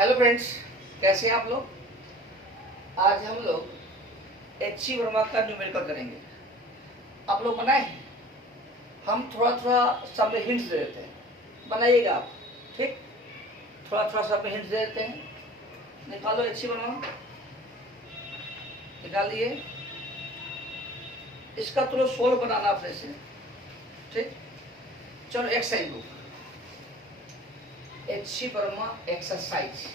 Hello friends, कैसे हैं आप लोग। आज हम लोग एच.सी. वर्मा का न्यूमेरिकल करेंगे। आप लोग बनाए हैं, हम थोड़ा थोड़ा सब में हिंट्स दे देते हैं, बनाइएगा आप। ठीक, थोड़ा थोड़ा सब में हिंट्स दे देते हैं। निकालो एच.सी. वर्मा, निकाल लिए। इसका थोड़ा सोल्व बनाना अपने से। ठीक, चलो एक्सरसाइज बुक एच.सी. वर्मा एक्सरसाइज।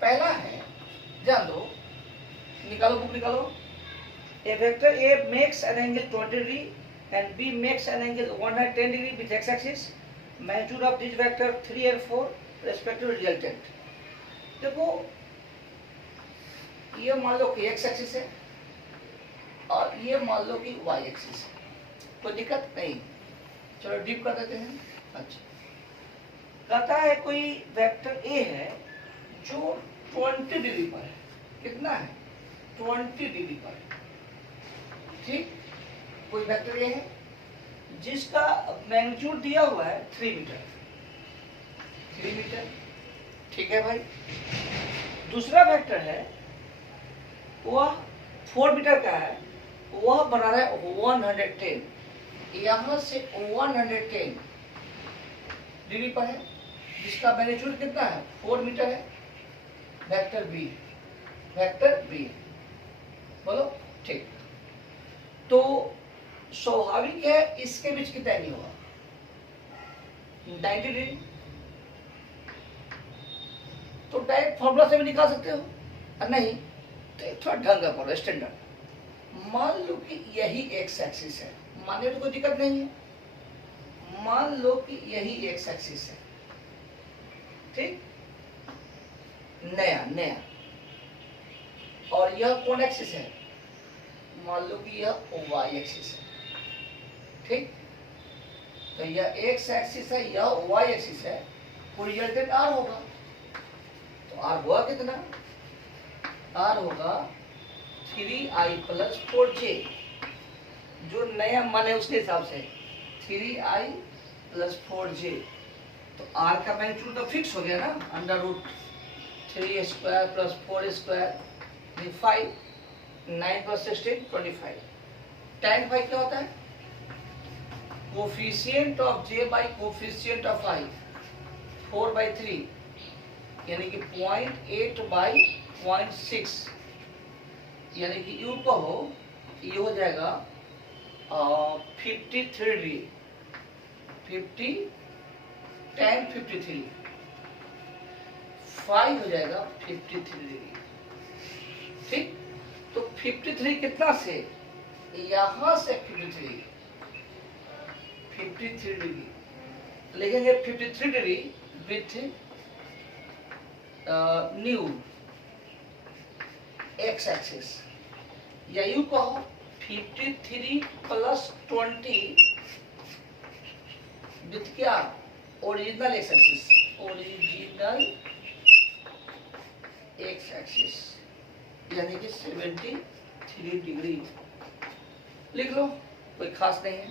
पहला है, ध्यान दो, निकालो बुक निकालो। ए vector A makes an angle 20 degree and B makes an angle 110 degree with x axis. Magnitude of this vector 3 and 4 respective resultant. देखो, ये मान लो कि x एक्सिस है और ये मान लो कि y एक्सिस है, कोई दिक्कत नहीं। चलो डीप कर देते हैं। अच्छा, कहता है कोई वेक्टर A है जो 20 डिग्री पर है। कितना है? 20 डिग्री पर है। ठीक, कोई वेक्टर ये है जिसका मैग्नीट्यूड दिया हुआ है 3 मीटर। 3 मीटर, ठीक है भाई। दूसरा वेक्टर है, वह 4 मीटर का है, वह बना रहा है 110। यहां से 110 डिग्री पर है, जिसका मैग्नीट्यूड कितना है? 4 मीटर है। वेक्टर बी, वेक्टर बी, बोलो। ठीक, तो स्वाभाविक है इसके बीच कितना एंगल होगा? 90 डिग्री। तो डायरेक्ट फॉर्मूला से भी निकाल सकते हो, और नहीं तो थोड़ा ढंग का करो, स्टैंडर्ड। मान लो कि यही एक्स एक्सिस है, माने तो कोई दिक्कत नहीं है। मान लो कि यही एक्स एक्सिस है, ठीक, नया नया, और यह कौन एक्सिस है? मान लो कि यह y एक्सिस है। ठीक, तो यह x एक्सिस है, यह y एक्सिस है, कोई रिजल्टेंट r होगा। तो r हुआ कितना? r होगा 3i प्लस 4j, जो नया मान है उसके हिसाब से 3i प्लस 4j। तो r का मैग्नीट्यूड तो फिक्स हो गया ना, under root 3 square plus 4 square 5, 9 plus 16 25। tan five क्या होता है? Coefficient of j by coefficient of i, 4/3, यानी कि 0.8 बाई 0.6, यानी कि यू को हो, ये हो जाएगा 53 डिग्री। 50 tan 53, 5 हो जाएगा 53 डिग्री। ठीक, तो 53 कितना से? यहां से 53 डिग्री लिखेंगे। 53 degree with new x axis, या यू कहो 53 प्लस 20 विथ क्या? Original x axis, original x axis, यानी कि 73 डिग्री। लिख लो, कोई खास नहीं है।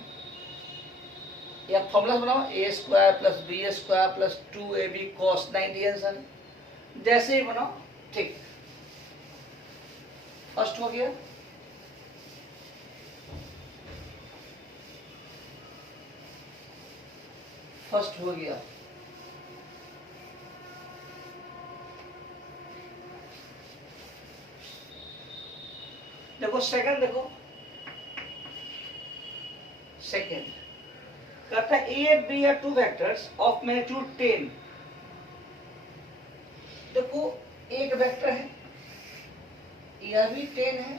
या फॉर्मूला बनाओ, a square plus B square plus 2ab cos 90 answer, जैसे ही बनाओ। ठीक, फर्स्ट हो गया। फर्स्ट हो गया। देखो सेकंड, देखो सेकंड कहता है A B are two vectors of magnitude 10। देखो, एक वेक्टर है, यह भी 10 है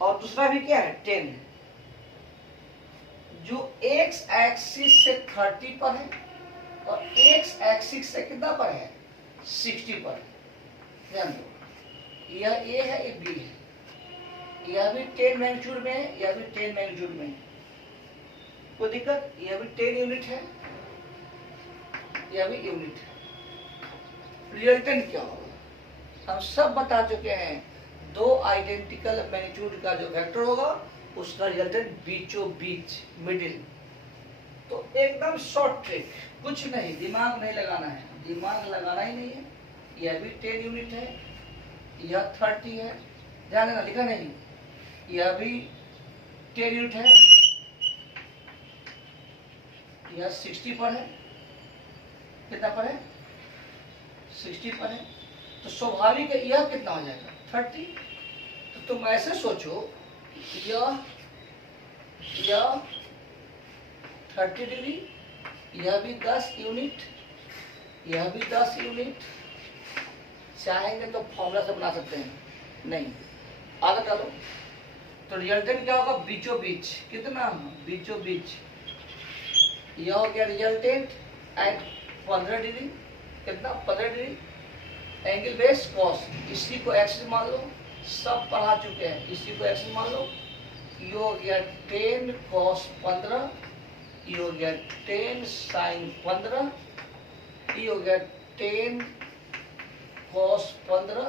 और दूसरा भी क्या है? 10 है, जो एक्स एक्सिस से 30 पर है और एक्स एक्सिस से कितना पर है? 60 पर। ध्यान दो, यह ए है, ये बी है, यह भी 10 मैग्नीट्यूड में है, यह भी 10 मैग्नीट्यूड में है, कोई दिक्कत? यह भी 10 यूनिट है, यह भी यूनिट है। रिजल्टेंट क्या होगा? हम सब बता चुके हैं, दो आइडेंटिकल मैग्नीट्यूड का जो वेक्टर होगा उसका रिजल्टेंट बीचों बीच, मिडिल। तो एकदम शॉर्ट ट्रिक, कुछ नहीं, दिमाग नहीं लगाना है, दिमाग लगाना ही नहीं है। यह भी 10 यूनिट है, यह 30 है, ध्यान देना लिखा नहीं, यह भी 10 यूनिट है, यह 60 पर है, कितना पर है, 60 पर है। तो स्वाभाविक है यह कितना हो जाएगा, 30। तो तुम ऐसे सोचो, यह 30 डिग्री, यह भी 10 यूनिट, यह भी 10 यूनिट। चाहेंगे तो फॉर्मूला से बना सकते हैं, नहीं आगे डालो। तो रिजल्टेंट क्या होगा, बीचों बीच, कितना, बीचों बीच। यह हो गया रिजल्टेंट एट 15 डिग्री, कितना, 15 डिग्री। एंगल बेस कॉस, इसी को एक्सिस मान लो, सब पढ़ा चुके हैं, इसी को एक्सिस मान लो। ये हो गया 10 cos 15, ये हो गया 10 sin 15, ये हो गया 10 cos 15,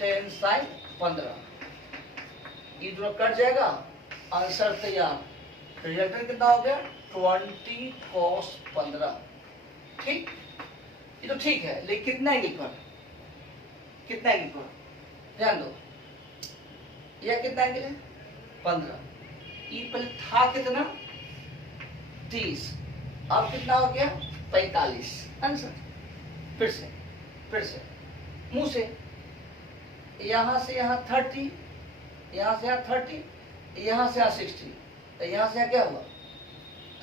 10 sin 15। ये दोनों कट जाएगा, आंसर तैयार। रिजल्टेंट कितना हो गया, 20 cos 15। ठीक, ये तो ठीक है, लेकिन कितना एंगल पर, कितना एंगल पर, ध्यान दो। यह कितना एंगल है, 15। ये पहले था कितना, 30, अब कितना हो गया, 45। आंसर फिर से मुंह से, यहां से यहां 30, यहां से यहां 30, यहां से यहां 60, तो यहां से यहां क्या हुआ,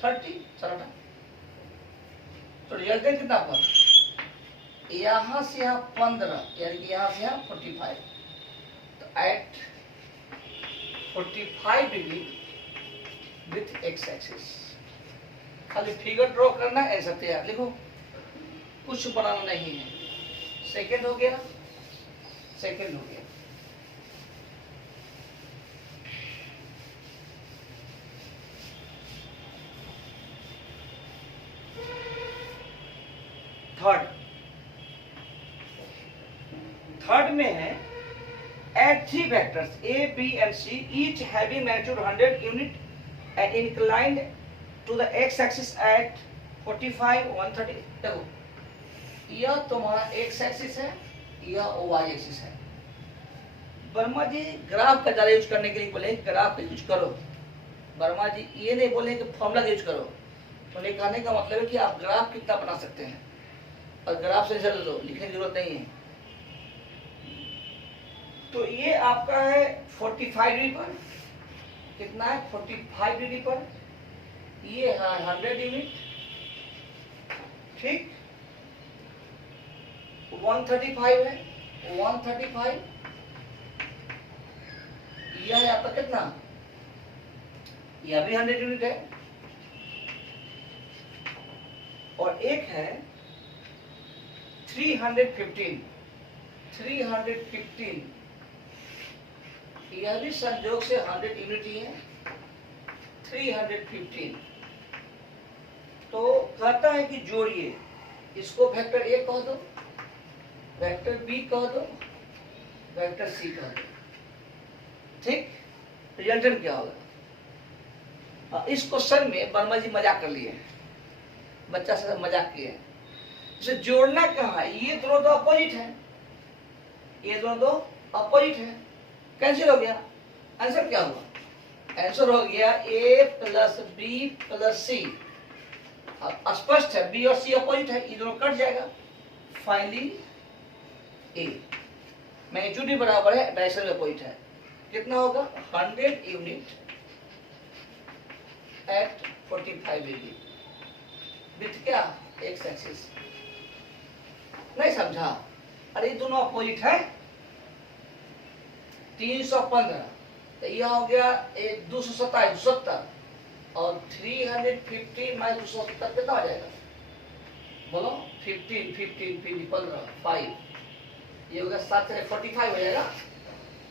30 सरटा। तो रिजल्टेंट कितना पर, यहां से यहां 15, यानी कि यहां से यहां 45। तो at 45 degree with X axis. खाली फिगर ड्रॉ करना, ऐसा तैयार, लिखो, कुछ बनाना नहीं है। सेकंड हो गया, सेकंड हो गया। थर्ड में है, add 3 vectors A, B and C, each having magnitude 100 unit and inclined to the x-axis at 45, 130। देखो, यह तुम्हारा x-axis है, यह y-axis है। वर्मा जी ग्राफ का ज्यादा यूज करने के लिए बोले, ग्राफ का यूज करो। वर्मा जी ये नहीं बोले कि फॉर्मूला का यूज करो। उन्हें कहने का मतलब है कि आप ग्राफ कितना बना सकते हैं, और ग्राफ से चल दो, लिखने की जरूरत नहीं है। तो ये आपका है 45 डिग्री पर, कितना है, 45 डिग्री पर। ये है 100 यूनिट, ठीक। 135 है, 135। यह है आपका कितना, यह भी 100 यूनिट है। और एक है 315, 315। यह भी संयोग से 100 यूनिट ही है, 315। तो कहता है कि जोड़िए, इसको वेक्टर ए कह दो, वेक्टर बी कह दो, वेक्टर सी कह दो, ठीक। रिजल्टेंट क्या होगा। इस क्वेश्चन में वर्मा जी मजाक कर लिए, बच्चा से मजाक किए। इसे जोड़ना कहाँ है, ये दोनों तो अपोजिट है, ये दोनों तो अपोजिट है, कैंसिल हो गया। आंसर क्या हुआ, आंसर हो गया a प्लस बी प्लस सी। स्पष्ट है, बी और सी अपोजिट है, ये दोनों कट जाएगा। फाइनली ए मैग्नीट्यूड बराबर है, डायरेक्शन में अपोजिट है। कितना होगा, 100 यूनिट एट 45 डिग्री विथ क्या, एक्स एक्सिस। नहीं समझा, अरे दोनों अपोजिट है। 315, तो यह हो गया 227, 270, और 350 माइनस 270 कितना हो जाएगा, बोलो। 15, 15, 5, ये हो गया 7 से 45 हो जाएगा।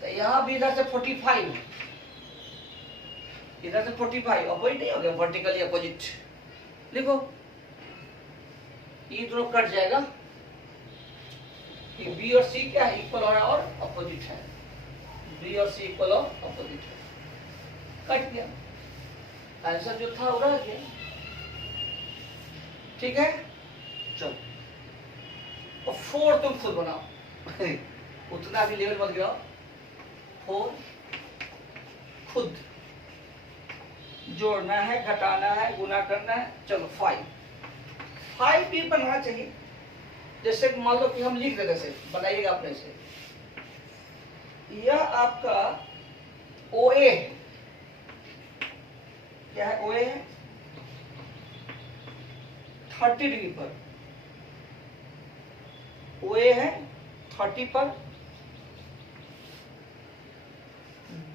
तो यहाँ भी इधर से 45 है, इधर से 45, अपोजिट नहीं हो गया, वर्टिकली अपोजिट। लिखो, ये दोनों कट जाएगा। बी और सी क्या है, इक्वल हो रहा है और अपोजिट है, बी और सी इक्वल और अपोजिट है। कट गया, आंसर जो था वो रह गया। ठीक है, चलो और 4 तुम खुद बनाओ उतना भी लेवल मत गिराओ। 4 खुद जोड़ना है, घटाना है, गुना करना है। चलो 5 भी बनना चाहिए। जैसे मान लो कि हम लिख देते से, बनाइएगा अपने से। यह आपका OA है, क्या है OA है 30 डिग्री पर, OA है 30 पर।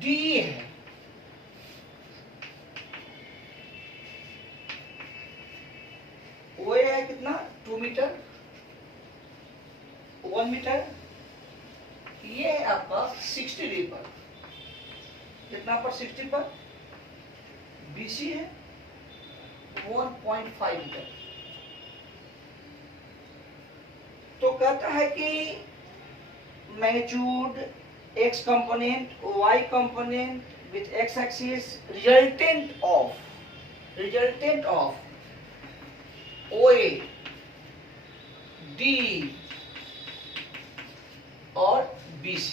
D है OA है कितना 2 मीटर 1 मीटर। ये है आपका 60 डिग्री पर, कितना पर 60 पर। BC है 1.5 मीटर। तो कहता है कि magnitude x component y component with x axis resultant of OA D और BC।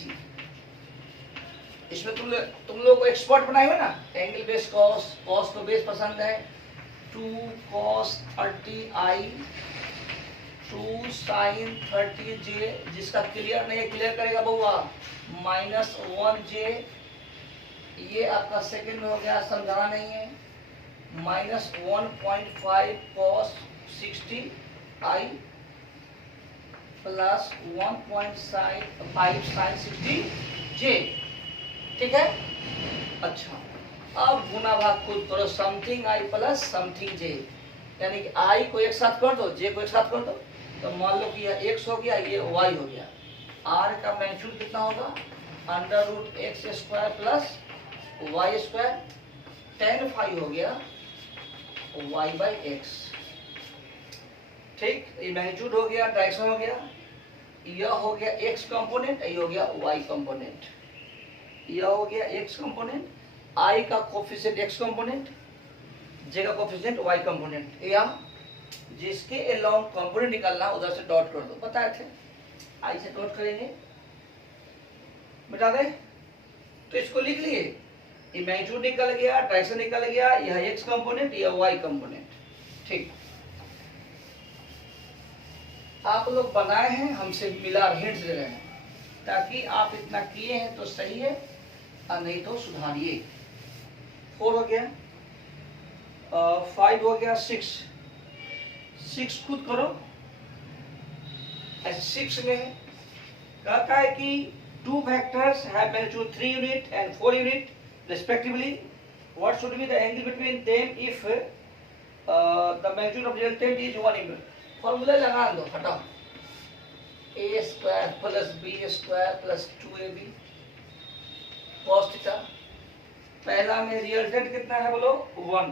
इसमें तुम लोग को एक्सपर्ट बनाए हुए ना, एंगल बेस कॉस तो बेस पसंद है। 2 cos 30i 2 sin 30j, जिसका क्लियर नहीं है क्लियर करेगा बउआ। -1j, ये आपका सेकंड में हो गया, समझाना नहीं है। -1.5 cos 60i plus 1.5 sin 60j। ठीक है, अच्छा अब गुना भाग खुद करो, something i plus something j, यानी कि i को एक साथ कर दो, j को एक साथ कर दो। तो मान लो कि यह x हो गया, ये y हो गया। r का मैग्नीट्यूड कितना होगा √x² plus y², tan phi हो गया y/x। ठीक, ये मैग्नीट्यूड हो गया, डायरेक्शन हो गया। यह हो गया x कंपोनेंट, ये हो गया y कंपोनेंट। यह हो गया x कंपोनेंट, i का कोफिशिएंट x कंपोनेंट, j का कोफिशिएंट y कंपोनेंट। या जिसके अलोंग कंपोनेंट निकालना उधर से डॉट कर दो, बताए थे i से डॉट करेंगे, मिटा दे। तो इसको लिख लिए, ये मैग्नीट्यूड निकल गया, डायरेक्शन निकल गया, यह x कंपोनेंट, यह y कंपोनेंट। ठीक, आप लोग बनाए हैं, हमसे मिला हिंट्स दे रहे हैं, ताकि आप इतना किए हैं तो सही है और नहीं तो सुधारिए। 4 हो गया, 5 हो गया, 6 खुद करो। ऐसे 6 में कहता है कि 2 vectors have magnitude 3 unit and 4 unit respectively. What should be the angle between them if the magnitude of resultant is 1 unit? Formula लगा दो, हटाओ। a² plus b² plus 2ab cos theta. पहला में रिजल्टेंट कितना है बोलो 1,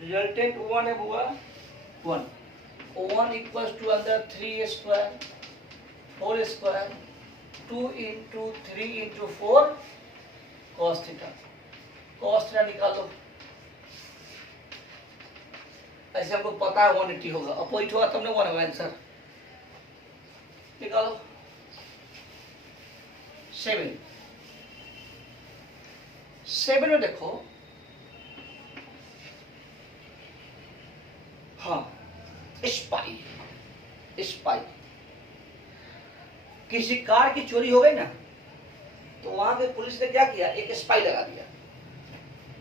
रिजल्टेंट 1 है बुआ 1 इक्वल्स टू अंदर 3a² 4a², 2 × 3 × 4 cos theta. cos theta निकाल लो, ऐसे हमको पता है 180 होगा, अपोजिट होगा तब 1 होगा आंसर। निकालो 7 में देखो, हाँ स्पाई किसी कार की चोरी हो गई ना, तो वहां पे पुलिस ने क्या किया, एक स्पाई लगा दिया।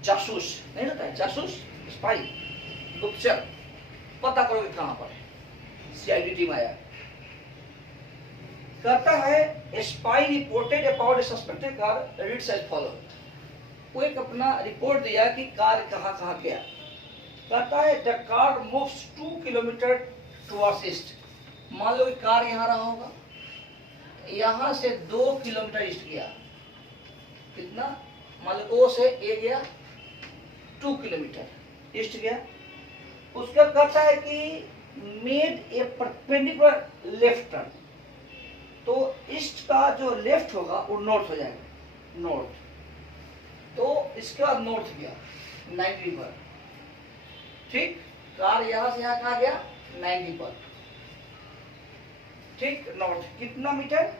जासूस नहीं रहता है, जासूस स्पाई, गुप्तचर, पता करोगे कहां पर है। CID टीम आया, कहता है spy reported about a suspected car, reads as follow. वो एक अपना रिपोर्ट दिया कि कार कहां कहां गया। कहता है the car moves 2 kilometre towards east. मान लो कि कार यहां रहा होगा, यहां से 2 किलोमीटर ईस्ट गया, कितना, मान लो O से A गया 2 किलोमीटर ईस्ट गया। उसका कहता है कि made a perpendicular left turn, तो ईस्ट का जो लेफ्ट होगा वो नॉर्थ हो जाएगा, नॉर्थ। तो इसके बाद नॉर्थ गया 90 पर, ठीक। कार यहां से यहां कहा गया 90 पर, ठीक। नॉर्थ कितना मीटर?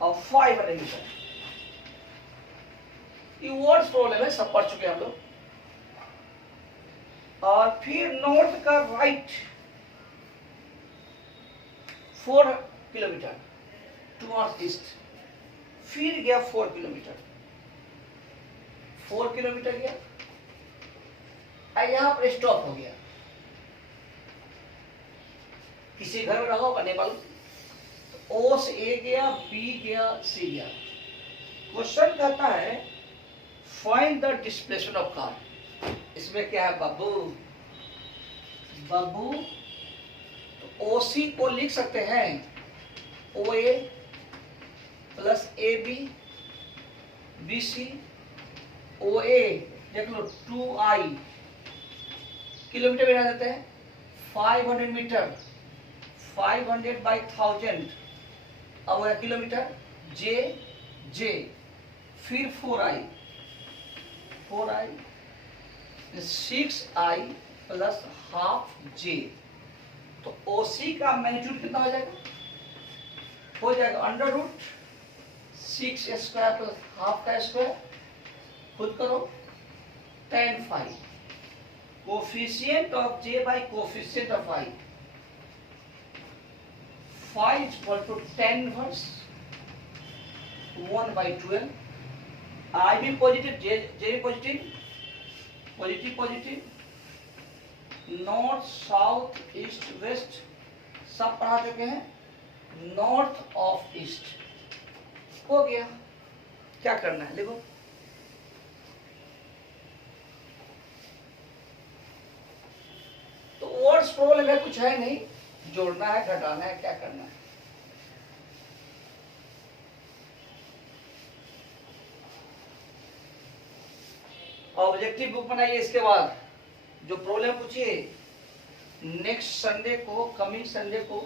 और 500 मीटर। ये वर्ड्स प्रॉब्लम है, सब पढ़ चुके हैं हम लोग। और फिर नॉर्थ का राइट 4 किलोमीटर टुवर्ड्स ईस्ट, फिर गया 4 किलोमीटर, 4 किलोमीटर गया, यहां पर स्टॉप हो गया। किसी घर में रहा होगा नेपाल, तो ओ से ए गया, बी गया, सी गया। क्वेश्चन कहता है find the displacement of car. इसमें क्या है बाबू? बाबू तो ओ सी को लिख सकते हैं O A plus A B, B C, O A देख लो 2i, किलोमीटर में बना देते हैं 500 मीटर, 500 बाई 1000, अब है किलोमीटर, जे जे, फिर 4i 6i प्लस हाफ जे। तो ओसी का मैग्नीट्यूड कितना हो जाएगा? हो जाएगा under root 6 square plus half का स्क्वायर, खुद करो, tan 5, coefficient of J by coefficient of I, 5 equal to tan inverse 1/12, I भी पॉजिटिव, जे भी positive, positive positive, north south east west सब पढ़ा चुके हैं, नॉर्थ ऑफ ईस्ट हो गया। क्या करना है देखो, तो वर्ड्स प्रॉब्लम है, कुछ है नहीं, जोड़ना है घटाना है, क्या करना है। ऑब्जेक्टिव बुक बनाइए, इसके बाद जो प्रॉब्लम पूछिए नेक्स्ट संडे को, कमिंग संडे को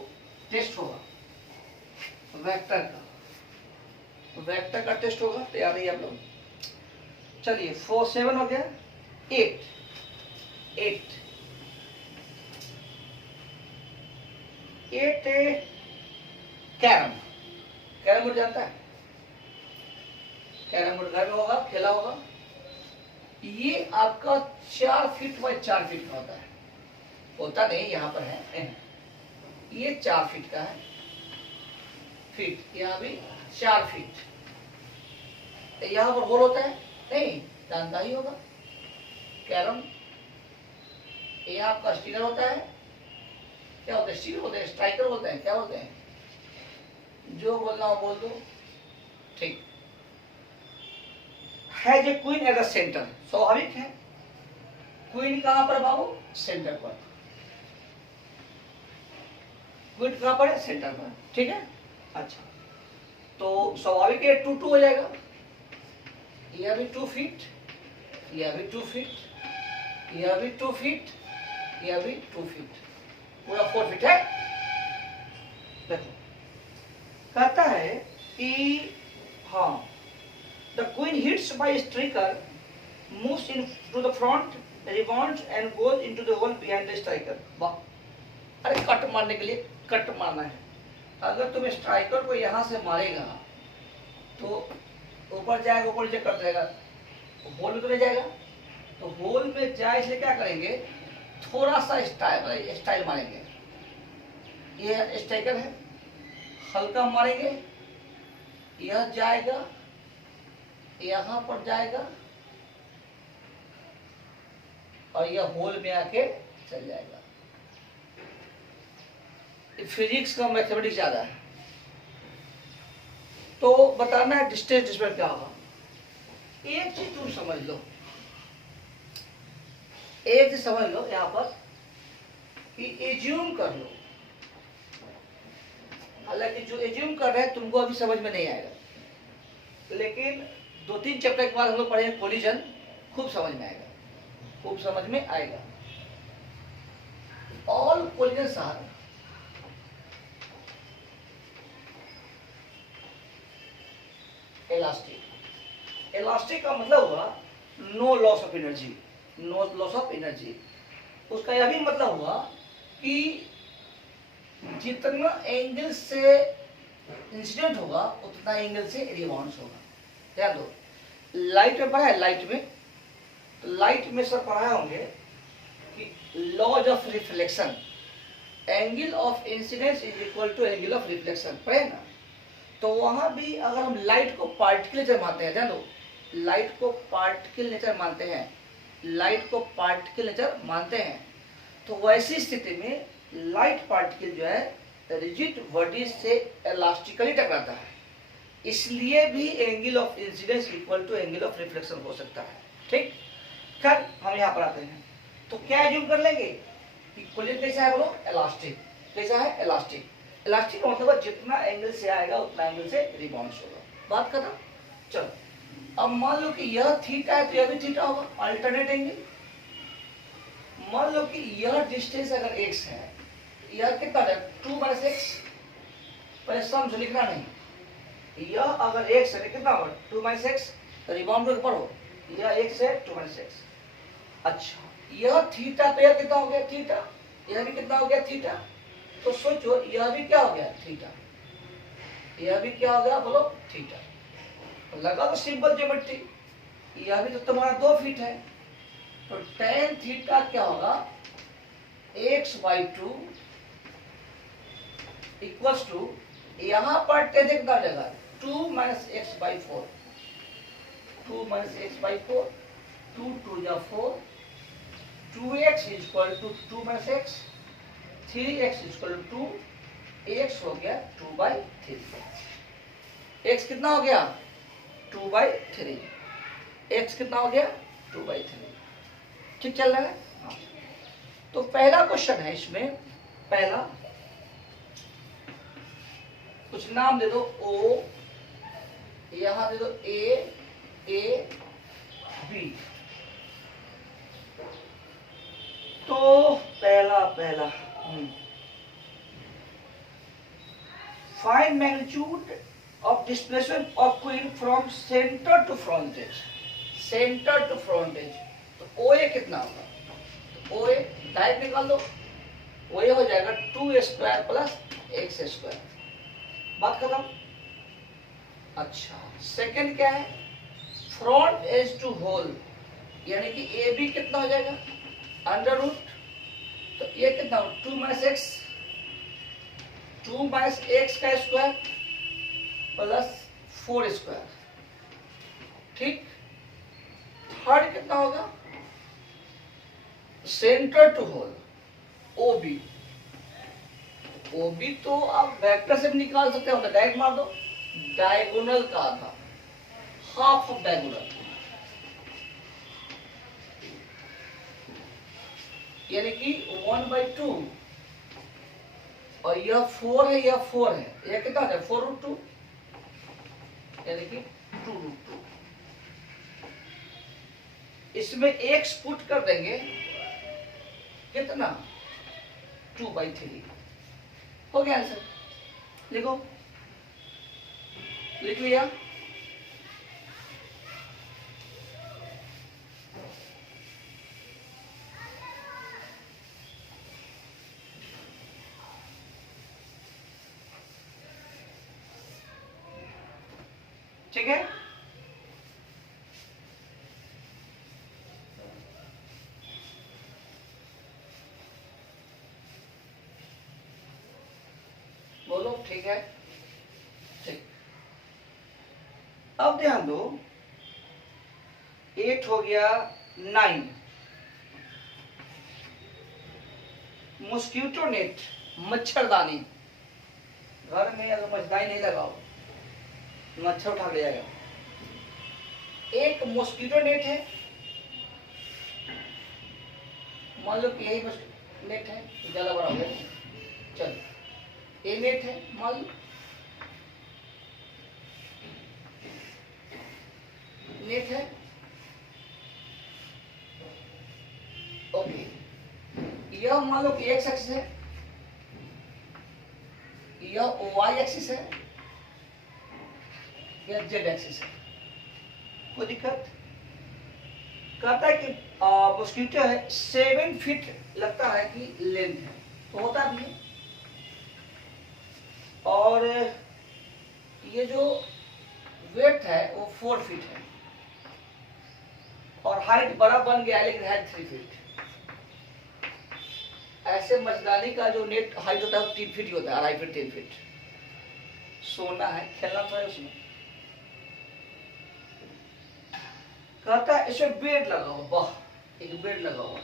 टेस्ट होगा वेक्टर का, वेक्टर का टेस्ट होगा, तैयार रहिए आप लोग। चलिए 4 7 हो गया, 8 कैरम, कैरम बोर्ड जानता है? कैरम बोर्ड घर में होगा, खेला होगा। ये आपका 4 फीट बाय 4 फीट का होता नहीं, यहाँ पर है, ये 4 फीट का है, फीट, यहाँ भी 4 फीट, यहाँ पर होल होता है नहीं, जानता ही होगा कैरम। ये आपका स्टीकर होता है, क्या होता है? स्टीकर होते हैं, स्ट्राइकर होते हैं, क्या होते हैं? जो बोलना हो बोल दो, ठीक। Has a queen at the centre, स्वाभाविक है, क्वीन कहां पर बाबू? सेंटर पर, क्वीन कहां पर है? सेंटर पर, ठीक है। अच्छा, तो स्वाभाविक है 2 2 हो जाएगा, यह भी 2 फीट, यह भी 2 फीट, यह भी 2 फीट, यह भी 2 फीट, पूरा 4 फीट है। देखो कहता है कि हाँ, the queen hits by a striker moves in to the front, rebounds and goes into the hole behind the striker। वाह, अरे कट मारने के लिए कट मारना है। अगर तुम स्ट्राइकर को यहाँ से मारेगा तो ऊपर जाएगा, ऊपर नीचे कर जाएगा, होल में तो नहीं जाएगा, तो होल में जाए इसलिए क्या करेंगे, थोड़ा सा स्टाइल मारेंगे। ये स्ट्राइकर है, हल्का मारेंगे, यह जाएगा, यहां पर जाएगा और यह होल में आके चल जाएगा। फिजिक्स का मैथमेटिक्स ज्यादा है, तो बताना है डिस्टेंस डिस्प्लेसमेंट क्या होगा। एक चीज तुम समझ लो, एक चीज समझ लो यहां पर कि एज्यूम कर लो, हालांकि जो एज्यूम कर रहे हैं तुमको अभी समझ में नहीं आएगा, लेकिन 2-3 चैप्टर के बाद हम लोग पढ़ेंगे कोलिजन, खूब समझ में आएगा, खूब समझ में आएगा। All collision are elastic. Elastic का मतलब हुआ no loss of energy, no loss of energy. उसका यह भी मतलब हुआ कि जितना एंगल से इंसिडेंट होगा उतना एंगल से रिबाउंड होगा। ध्यान दो, लाइट में पढ़ा है, लाइट में सर पढ़ाए होंगे कि laws of reflection, angle of incidence is equal to angle of reflection, पढ़े ना। तो वहां भी अगर हम लाइट को पार्टिकल नेचर मानते हैं, ध्यान दो, लाइट को पार्टिकल नेचर मानते हैं, लाइट को पार्टिकल नेचर मानते हैं, तो वैसी स्थिति में लाइट पार्टिकल जो है रिजिड बॉडी से इलास्टिकली टकराता है, इसलिए भी angle of incidence equal to angle of reflection हो सकता है। ठीक, खैर हम यहाँ पर आते हैं, तो क्या एज्यूम कर लेंगे कि कोलिजन कैसा है, बोलो इलास्टिक, कैसा है इलास्टिक। इलास्टिक का मतलब जितना एंगल से आएगा उतना एंगल से रिबाउंड होगा, बात खत्म। चलो अब मान लो कि यह थीटा है तो यह भी थीटा होगा, अल्टरनेट एंगल। मान लो कि यह डिस्टेंस अगर x है, यह कितना है 2 माइनस एक्स, पहले समझो लिखना नहीं, यह अगर x है कितना होगा 2 माइनस एक्स, रिबाउंड के ऊपर हो, यह x है 2 माइनस एक्स। अच्छा यह थीटा, तो यह कितना हो गया थीटा, यह भी कितना हो गया थीटा, तो सोचो यह भी क्या हो गया थीटा, यह भी क्या हो गया बोलो थीटा। लगा तो सिंपल ज्योमेट्री, यह भी तो तुम्हारा 2 फीट है, तो tan थीटा क्या होगा x/2 इक्वल्स टू, यहां पर tan कितना हो जाएगा 2 माइनस x/4, 2 माइनस x/4, 2 2 जा 4, 2x is equal to 2 minus x, 3x is equal to 2, x हो गया 2/3, x कितना हो गया 2/3, x कितना हो गया 2/3। ठीक चल रहा है। हाँ। तो पहला क्वेश्चन है इसमें, पहला कुछ नाम दे दो O, यहां दे दो A B। तो पहला find magnitude of displacement of queen from centre to frontage, centre to frontage. तो OA कितना होगा, तो OA डायरेक्ट निकाल दो, OA हो जाएगा 2² प्लस x², बात खत्म। अच्छा सेकंड क्या है, फ्रंट एज टू होल, यानी कि AB कितना हो जाएगा अंडर रूट, तो ये कितना हो 2 माइनस एक्स, 2 माइनस एक्स का स्क्वायर प्लस 4²। ठीक, थर्ड कितना होगा centre to whole OB, OB तो आप वेक्टर से भी निकाल सकते हो, डायरेक्ट मार दो, डायगोनल का आधा, हाफ ऑफ डायगोनल, यानी कि 1/2, और यह 4 है, यह 4 है, यह कितना है 4√2, यानी कि 2√2। इसमें x पुट कर देंगे कितना 2/3, हो गया आंसर। लिखो, लिख लिया। ठीक है, बोलो ठीक है। ठीक, अब ध्यान दो 8 हो गया 9, मॉस्किटो नेट, मच्छरदानी, घर में अगर मच्छरदानी नहीं लगाओ मच्छर उठा ले जाएगा। एक मॉस्किटो नेट है, मान लो कि यही नेट है, ज्यादा बड़ा हो गया, चल ये नेट है, मान लो नेट है, ओके, यह मान लो कि एक्स एक्सिस है, यह वाई एक्सिस है, यह जेड एक्सिस है, कोई दिक्कत कहता है कि मॉस्किटो है 7 फीट लगता है कि लेंथ है, तो होता भी है। और ये जो वेट है वो 4 फीट है, और हाइट बड़ा बन गया है लेकिन हाइट 3 फीट। ऐसे मच्छरदानी का जो नेट हाइट होता है वो 3 फीट ही होता है, 2.5 फीट 3 फीट। सोना है, खेलना तो है उसमें। कहता है इसमें बेड लगा हुआ, वाह, एक बेड लगा हुआ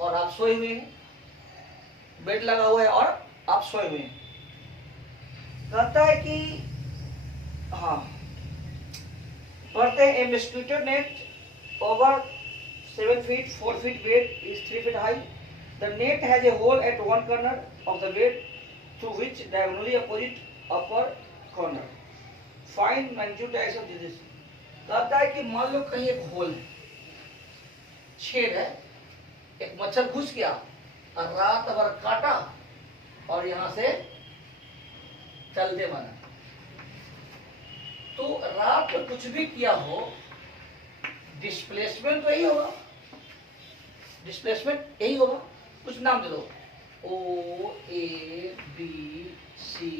और आप सोए हुए हैं, बेड लगा हुआ है और आप सोए हुए हैं। कहता है कि हाँ, पढ़ते हैं ए mosquito net over 7 feet, 4 feet bed is 3 feet high. The net has a hole at one corner of the bed through which diagonally opposite upper corner. Find magnitude diagonal of this. कहता है कि मान लो कहीं एक whole है, छेद है, एक मच्छर घुस गया और रात भर काटा और यहां से चलते बना। तो रात में कुछ भी किया हो, डिस्प्लेसमेंट तो यही होगा, डिस्प्लेसमेंट यही होगा। कुछ नाम दे दो, O A B C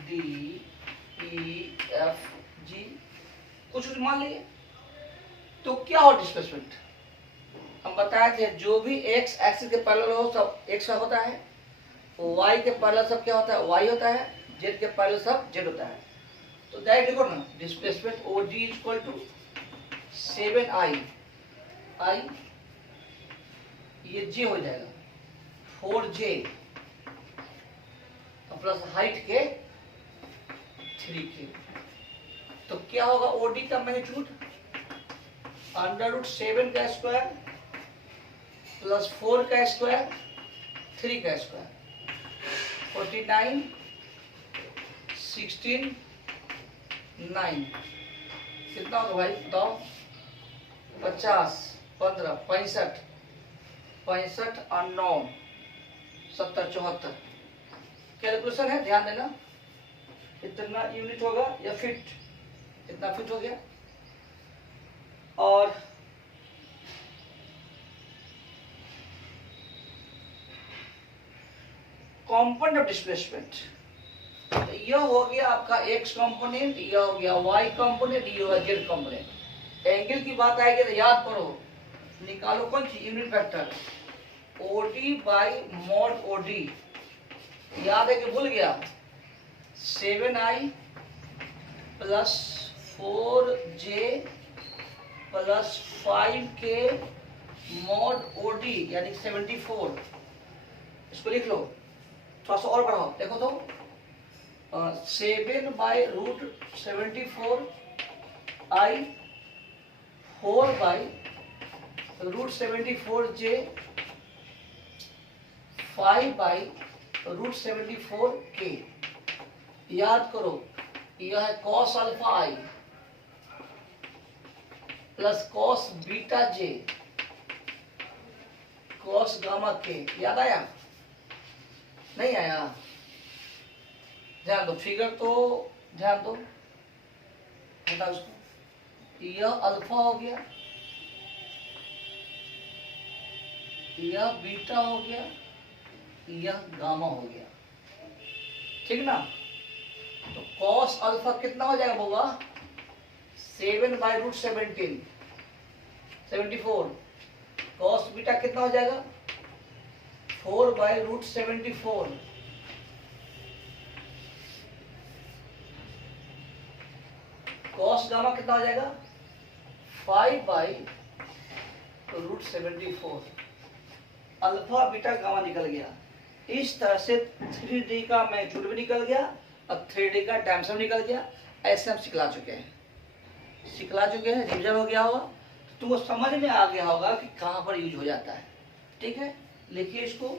D E F G, कुछ मान लिए। तो क्या हो डिस्प्लेसमेंट? हम बताए थे जो भी एक्स एक्सिस के पैरेलल हो सब एक्स का होता है, वाई के पैरेलल सब क्या होता है, वाई होता है, जेड के पैरेलल सब जेड होता है। तो डायरेक्ट देखो ना, displacement O D is equal to 7i, I ये जे हो जाएगा 4j प्लस हाइट के 3k। तो क्या होगा ओडी का मैग्नीट्यूड, √7 का स्क्वायर प्लस 4 का स्क्वायर 3 का स्क्वायर, 49 16 9, कितना होगा भाई बताओ? 50 15 65 65 और 9 70 74। कैलकुलेशन है, ध्यान देना। इतना यूनिट होगा या फीट, इतना फीट हो गया। और कंपोनेंट ऑफ डिस्प्लेसमेंट, यह हो गया आपका एक्स कंपोनेंट, यह हो गया वाई कंपोनेंट, यह हो गया जेड कंपोनेंट। एंगल की बात आएगी तो याद करो, निकालो कौन सी unit vector, OD by mod OD. याद है कि भूल गया? 7i plus 4j plus 5k mod OD यानी 74। इसको लिख लो, थोड़ा सा और बढ़ाओ, देखो तो 7/√74 i 4/√74j 5/√74k। याद करो, यह है cos alpha i plus cos beta j cos gamma k। याद आया? नहीं आया? ध्यान दो, फिगर तो ध्यान दो, बता उसको। यह अल्फा हो गया, यह बीटा हो गया, यह गामा हो गया, ठीक ना? तो cos अल्फा कितना हो जाएगा बउआ? 7/√17 74। cos बीटा कितना हो जाएगा? 4/√74। cos गामा कितना हो जाएगा? 5/√74। अल्फा बीटा गामा निकल गया। इस तरह से 3D का मैग्नीट्यूड भी निकल गया और 3D का डायमेंशन निकल गया। ऐसे हम सिखला चुके हैं, रिवीजन हो गया होगा, तो तुमको समझ में आ गया होगा कि कहाँ पर यूज हो जाता है। ठीक है, लिखिए इसको।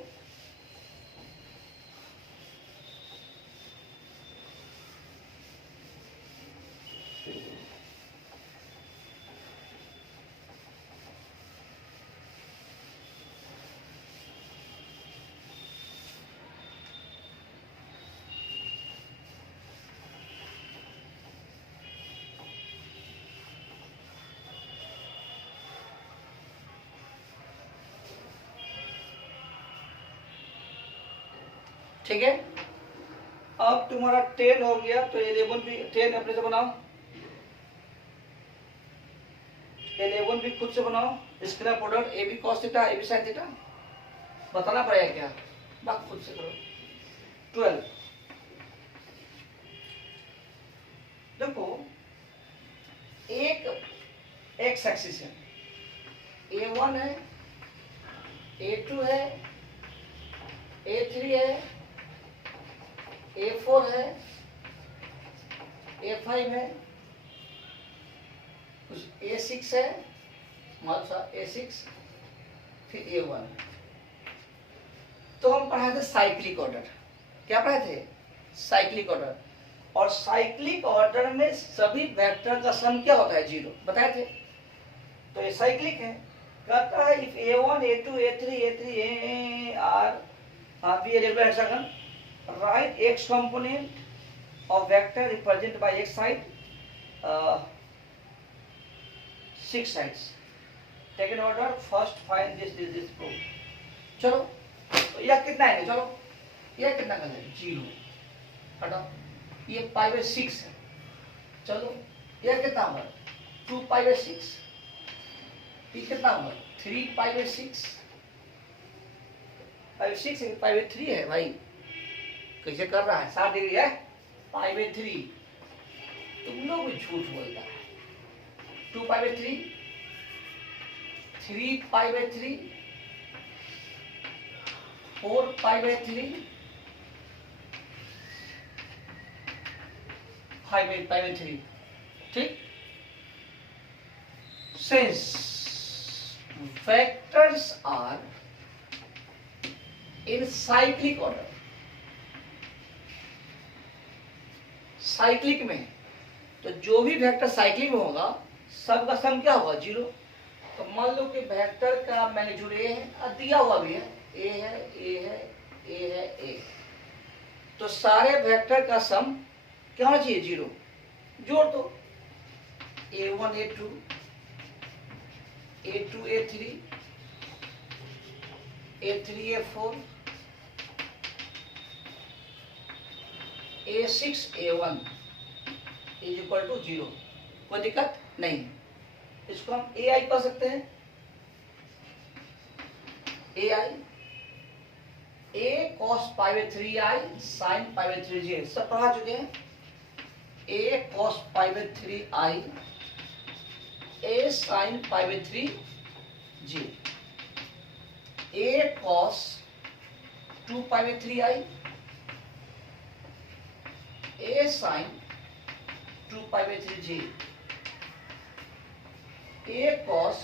ठीक है। अब तुम्हारा 10 हो गया तो 11 भी 10 अपने से बनाओ, 11 भी खुद से बनाओ। Scalar product A B cos theta A B sine theta बताना पड़ेगा क्या, बात खुद से करो। 12 देखो एक एक्स एक्सिस है, A1 है, A2 है, A3 है, A4 है, A5 है, कुछ A6 है, मतलब A6, फिर A1। तो हम पढ़ाए थे साइक्लिक ऑर्डर। क्या पढ़ाए थे? Cyclic order. और साइक्लिक ऑर्डर में सभी वेक्टर का सम क्या होता है? 0 बताए थे। तो ये साइक्लिक है। कहता है if A1 A2 A3 A3 are be a regular hexagon, right x component of vector represented by x side 6 sides, second order first find this proof। चलो तो यह कितना है? चलो यह कितना का है? 0 हटाओ, ये π/6 है। चलो यह कितना होगा? 2π/6। ये कितना होगा? 3π/6। π/6 है, π/3 है भाई, कैसे कर रहा है? 60 डिग्री है, π/3। तुम लोग भी झूठ बोलता है। 2π/3, 3π/3, 4π/3, 5π/3। ठीक। Since vectors are in cyclic order, cyclic में तो जो भी वेक्टर साइक्लिक में होगा सबका सम क्या होगा? 0। तो मान लो कि वेक्टर का मैग्नीट्यूड ए है और दिया हुआ भी है, ए है, ए है, ए है, ए। तो सारे वेक्टर का सम क्या होना चाहिए? 0। जोड़ दो, A1 A2 A2 A3 A3 A4 A6 A1 is equal to 0। कोई दिक्कत नहीं। इसको हम AI पढ़ सकते हैं। AI A cos π/3i sin π/3j सब पढ़ा चुके हैं। A cos π/3i A sin π/3j A cos 2π/3i A sin 2π/3j A cos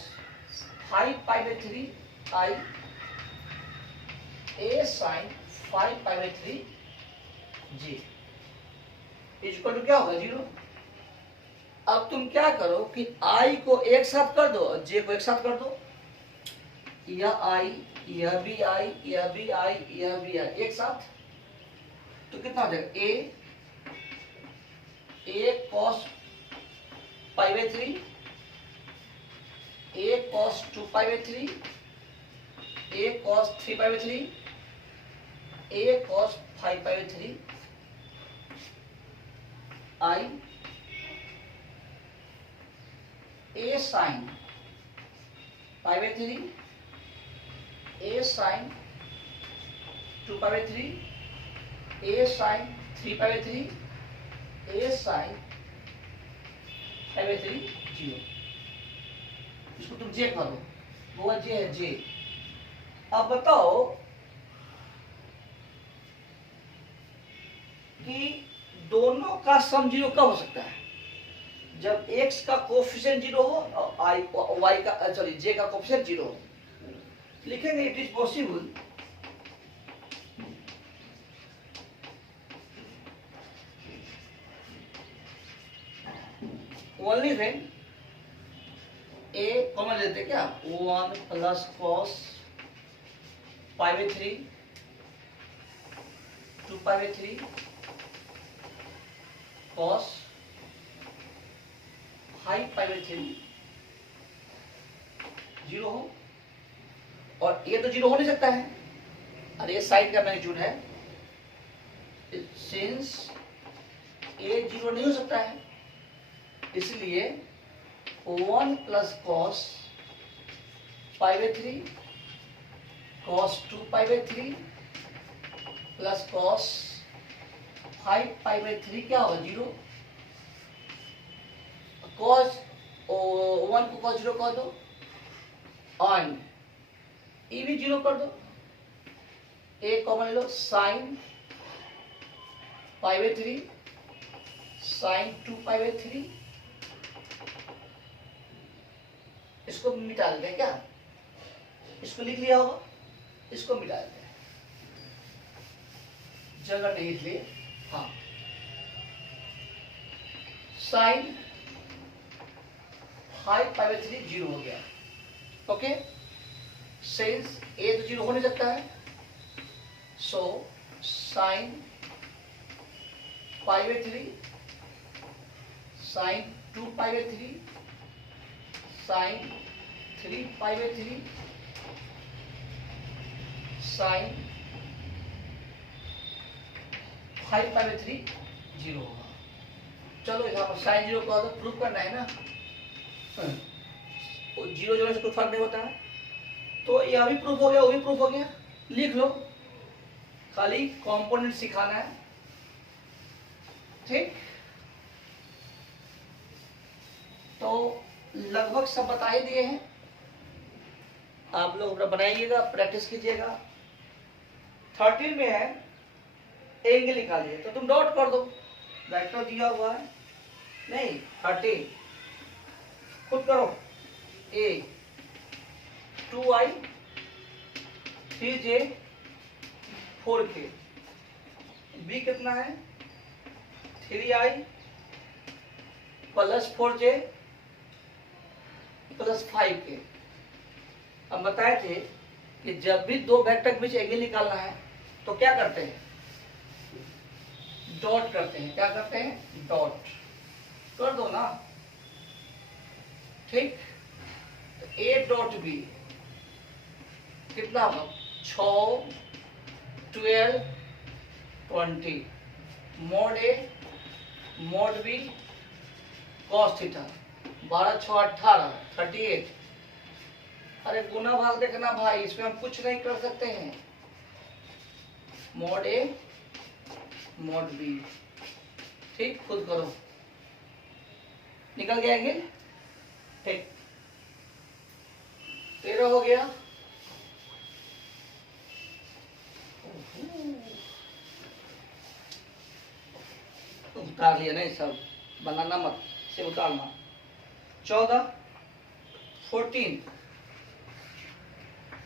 5π/3i A sin 5π/3j equal to क्या होगा? 0। अब तुम क्या करो कि I को एक साथ कर दो और J को एक साथ कर दो। यह I, यह भी I, यह भी I, यह भी I एक साथ, तो कितना हो जाएगा? A cos π/3, A cos 2π/3, A cos 3π/3, A cos 5π/3 I A sin π/3 A sin 2π/3 A sin 3π/3 A sin 5/3 0। इसको तुम J करो, वो J है J। अब बताओ कि दोनों का सम 0 कब हो सकता है? जब x का कोफिशिएंट 0 हो और y का J का कोफिशिएंट 0 हो। लिखेंगे it is possible only when A common लेते क्या? 1 प्लस cos π/3 2π/3 cos 5π/3 0 हो। और ये तो 0 हो नहीं सकता है, और ये साइड का मैग्नीट्यूड है सिंस ए जीरो नहीं हो सकता है, इसलिए 1 plus cos pi by 3 cos 2 pi by 3 plus cos 5 pi by 3 क्या होगा, जीरो। कॉस 1 को कॉस जीरो कर दो, ऑन ई भी जीरो कर दो, ए कॉमन लो, sine pi by 3 sine 2 pi by 3, इसको मिटा देते हैं क्या, इसको लिख लिया होगा, इसको मिटा देते हैं, जगह नहीं लिख लिए। हाँ, साइन 5 पाई बाई 3 जीरो हो गया। ओके, सिंस ए तो जीरो हो नहीं सकता है, so sine pi by 3 sine 2 pi by 3 sine 3 pi by 3 sine 5 pi by 3 zero होगा। चलो यहाँ पर साइन जीरो को प्रूफ करना है ना, जीरो जीरो से कोई फर्क नहीं होता है, तो यह भी प्रूफ हो गया, वो भी प्रूफ हो गया, लिख लो, खाली कंपोनेंट सिखाना है। ठीक, तो लगभग सब बता ही दिए हैं, आप लोग बनाइएगा, प्रैक्टिस कीजिएगा। 13 में है एंगल निकालिए, तो तुम डॉट कर दो, वेक्टर दिया हुआ है नहीं, 13 खुद करो, ए 2i 3j 4k, बी कितना है 3i plus 4j plus 5k। हम बताए थे कि जब भी दो वेक्टर के बीच एंगल निकालना है तो क्या करते हैं, डॉट करते हैं। क्या करते हैं, डॉट कर दो ना। ठीक, ए डॉट बी कितना होगा, 6 12 20 mode A mod B cos theta 12 6 18 38। अरे गुना भाग देखना भाई, इसमें हम कुछ नहीं कर सकते हैं, मोड ए मोड बी। ठीक, खुद करो, निकल गया एंगल। ठीक, 13 हो गया। उतार लिया नहीं, सब बनाना मत, से उतारना। 14 14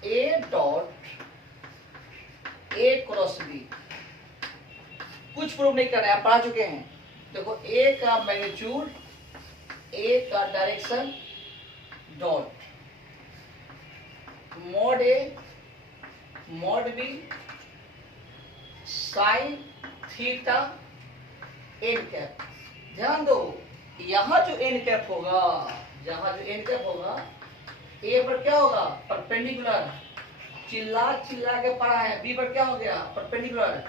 A dot A cross B, कुछ प्रूव नहीं कर रहे, आप पढ़ा चुके हैं। देखो, ए का मैग्नीट्यूड, ए का direction, dot mod A mod B sine theta N cap. ध्यान दो, यहां जो एन कैप होगा, जहां जो एन कैप होगा, ए पर क्या होगा, परपेंडिकुलर, चिल्ला चिल्ला के पढ़ा है। बी पर क्या हो गया, परपेंडिकुलर।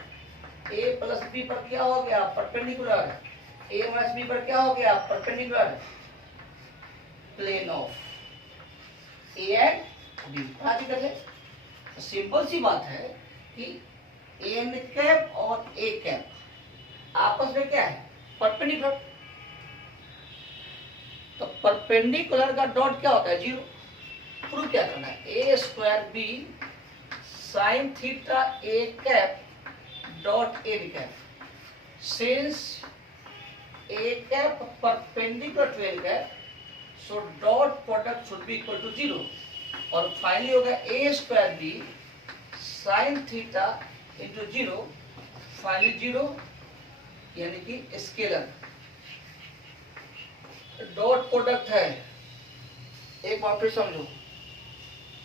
ए प्लस बी पर क्या हो गया, परपेंडिकुलर। ए माइनस बी पर क्या हो गया, perpendicular. Plane of A and B. ठीक है, सिंपल सी बात है कि एन कैप और ए कैप आपस में क्या है, परपेंडिकुलर। तो परपेंडिकुलर का डॉट क्या होता है, जीरो। प्रूव क्या करना है, A square B sine theta A cap dot N cap, since A cap perpendicular to N cap, so dot product should be equal to zero. और फाइनली होगा A square B sine theta into zero, finally zero, यानी कि scalar. Dot product है, एक बार फिर समझो,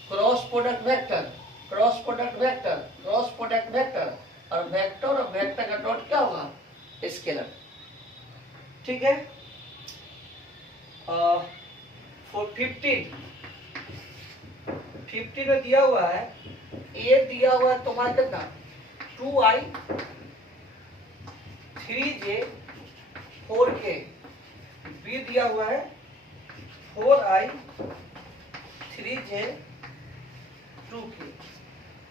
cross product vector, cross product vector, cross product vector, और vector और वेक्टर का डॉट क्या होगा, स्केलर। ठीक है, 15 में दिया हुआ है, ए दिया हुआ है तुम्हारा कितना, 2i 3j 4k, b दिया हुआ है 4i 3j 2k।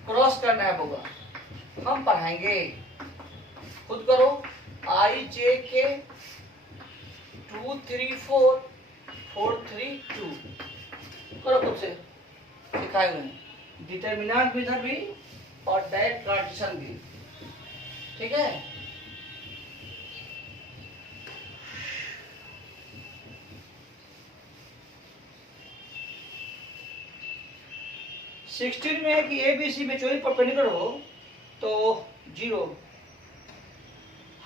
क्रॉस करना है होगा, हम पढ़ाएंगे, खुद करो। i j k 2 3 4 4 3 2, करो खुद से, सिखाए हुए हैं। डिटर्मिनेंट भी इधर भी और डायरेक्ट ट्रांजिशन भी, ठीक है। सिक्सटीन में है कि A B C mutually perpendicular हो तो 0।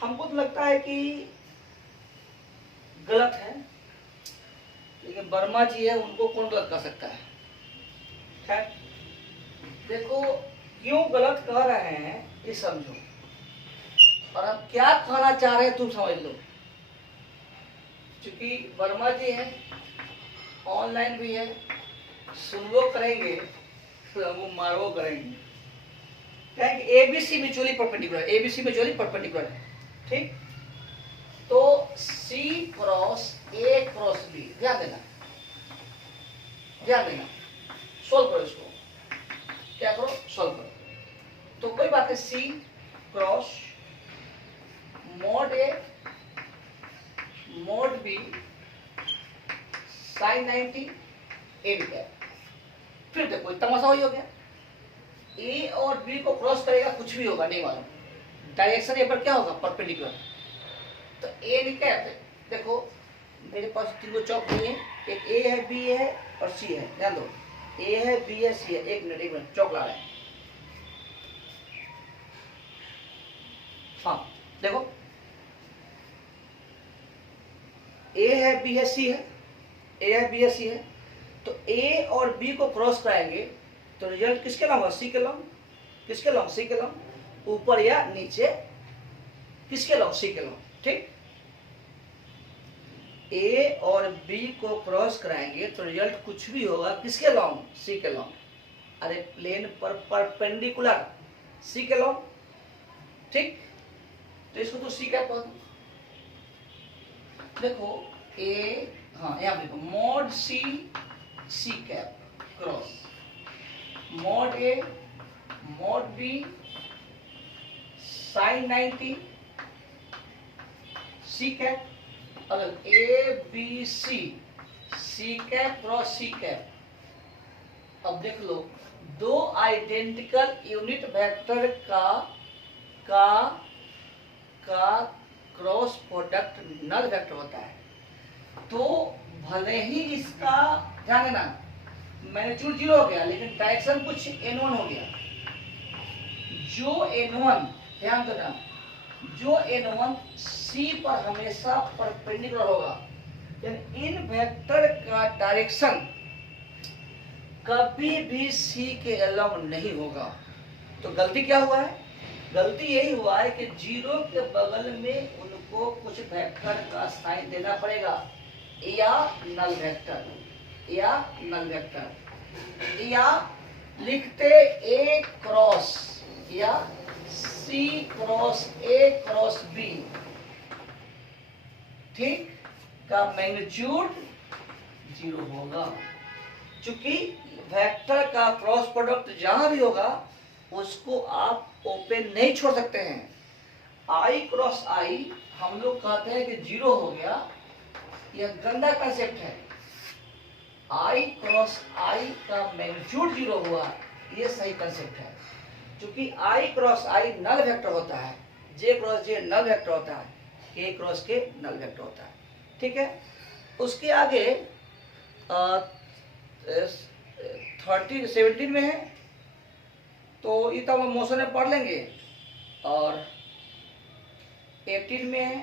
हमको तो लगता है कि गलत है, लेकिन वर्मा जी है, उनको कौन गलत कर सकता है। खैर देखो, क्यों गलत कह रहे हैं ये समझो, और हम क्या कहना चाह रहे हैं तुम समझ लो। क्योंकि वर्मा जी है, ऑनलाइन भी है, सुनवो करेंगे तो हम मारवो करेंगे। कहेंगे ABC mutually perpendicular, ABC mutually perpendicular है, ठीक। तो सी क्रॉस ए क्रॉस बी, ध्यान देना, ध्यान देना, सोल्व करो इसको, क्या करो, सोल्व करो। तो कोई बात है, C cross mod A mod B sine 90 A B cap. फिर देखो तमाशा हो गया, ए और बी को क्रॉस करेगा, कुछ भी होगा नहीं मालूम, डायरेक्शन ए पर क्या होगा, परपेंडिकुलर। तो ए बी कैप, देखो मेरे पास 3 चौक नहीं है, एक ए है, बी है और सी है, ध्यान दो, ए है, बी है, सी है। एक मिनट चौक ला रहे हैं। हाँ देखो, ए है, बी है, सी है, ए है, बी है, सी है। तो ए और बी को क्रॉस कराएंगे तो रिजल्ट किसके लॉन्ग, सी के लॉन्ग, किसके लॉन्ग, सी के लॉन्ग, ऊपर या नीचे किसके लॉन्ग, सी के लॉन्ग, ठीक। ए और बी को क्रॉस कराएंगे तो रिजल्ट कुछ भी होगा, किसके लॉन्ग, सी के लॉन्ग। अरे प्लेन पर परपेंडिकुलर, सी के लॉन्ग, ठीक। तो इसको तो सी कैप कहते। देखो ए, हाँ यहाँ देखो, mod C C cap cross mod A mod B sine 90 C cap. अगर A B C C cap cross C cap. अब देख लो, दो आइडेंटिकल यूनिट वेक्टर का क्रॉस प्रोडक्ट नल वेक्टर होता है। तो भले ही इसका, ध्यान देना, मैग्नीट्यूड 0 हो गया लेकिन डायरेक्शन कुछ n1 हो गया। जो n1, ध्यान देना, जो n1 c पर हमेशा परपेंडिकुलर होगा, यानी इन वेक्टर का डायरेक्शन कभी भी c के अलोंग नहीं होगा। तो गलती क्या हुआ है, गलती यही हुआ है कि 0 के बगल में उनको कुछ वेक्टर का साइन देना पड़ेगा, या नल वेक्टर, या नल वेक्टर, या लिखते ए क्रॉस या सी क्रॉस ए क्रॉस बी, ठीक, का मैग्नीट्यूड 0 होगा। चूंकि वेक्टर का क्रॉस प्रोडक्ट जहां भी होगा उसको आप ओपन नहीं छोड़ सकते हैं। आई क्रॉस आई हम लोग कहते हैं कि 0 हो गया, यह गंदा कंसेप्ट है। आई क्रॉस आई का मैग्नीट्यूड 0 हुआ, यह सही कंसेप्ट है। क्योंकि आई क्रॉस आई नल वेक्टर होता है, जे क्रॉस जे नल वेक्टर होता है, के क्रॉस के नल वेक्टर होता है, ठीक है। उसके आगे 17 में है, तो ये तो हम मोशन में पढ़ लेंगे। और 18 में है,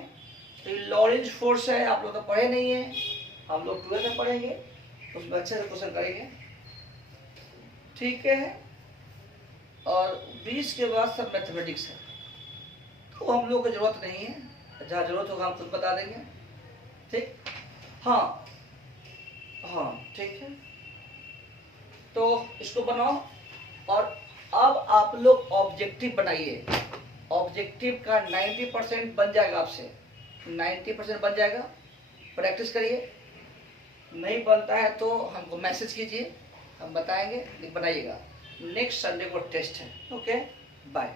तो लॉरेंज फोर्स है, आप लोग तो पढ़े नहीं है, हम लोग 12 में पढ़ेंगे, उसमें अच्छे से क्वेश्चन करेंगे, ठीक है। और 20 के बाद सब मैथमेटिक्स है, तो हम लोग को जरूरत नहीं है, जहाँ जरूरत होगा हम खुद बता देंगे, ठीक। हाँ हाँ ठीक है, तो इसको बनाओ। और अब आप लोग ऑब्जेक्टिव बनाइए। ऑब्जेक्टिव का 90% बन जाएगा आपसे, 90% बन जाएगा। प्रैक्टिस करिए, नहीं बनता है तो हमको मैसेज कीजिए, हम बताएंगे, बनाइएगा। नेक्स्ट संडे को टेस्ट है। Okay, bye.